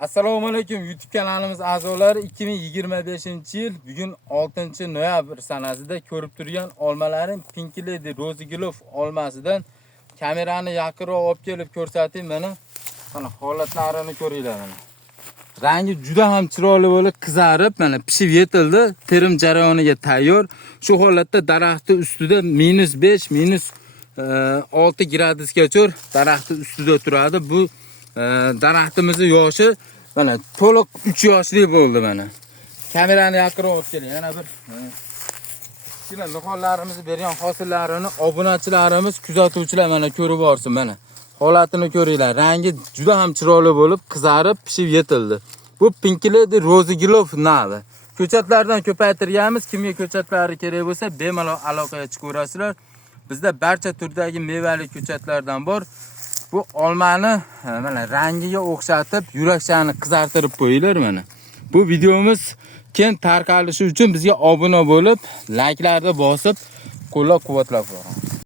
Assalomu alaykum YouTube kanalimiz a'zolari. 2025-yil bugun 6-noyabr sanasida ko'rib turgan olmalarim Pink Lady Rozigilov olmasidan kamerani yaqinroq olib kelib ko'rsatayım mana. Mana holatlarini ko'ringlar mana. Rangi juda ham chiroyli bo'lib qizarib, mana pishib yetildi. Terim jarayoniga tayyor. Shu holatda daraxtning ustida -5, -6 gradusgacha daraxtning ustida turadi. Bu daraxtimizning yoshi mana to'liq 3 yoshli bo'ldi mana. Kamerani yaqinroq olib keling. Yana bir sizlar nihollarimizni bergan hosillarini obunachilarimiz, kuzatuvchilar mana ko'rib borsin mana. Holatini ko'ringlar. Rangi juda ham chiroyli bo'lib, qizarib, pishib yetildi. Bu Pink Lady Rozigilov navi. Ko'chatlardan ko'paytirganmiz. Kimga ko'chatlari kerak bo'lsa, bemalol aloqaga chiqaverasizlar. Bizda barcha turdagi mevali ko'chatlardan bor. Bu olmani mana rangiga o'xshatib, yurakchani qizartirib qo'yinglar mana. Bu videomiz keng tarqalishi uchun bizga obuna bo'lib, like'larni bosib, qo'llab-quvvatlab boring.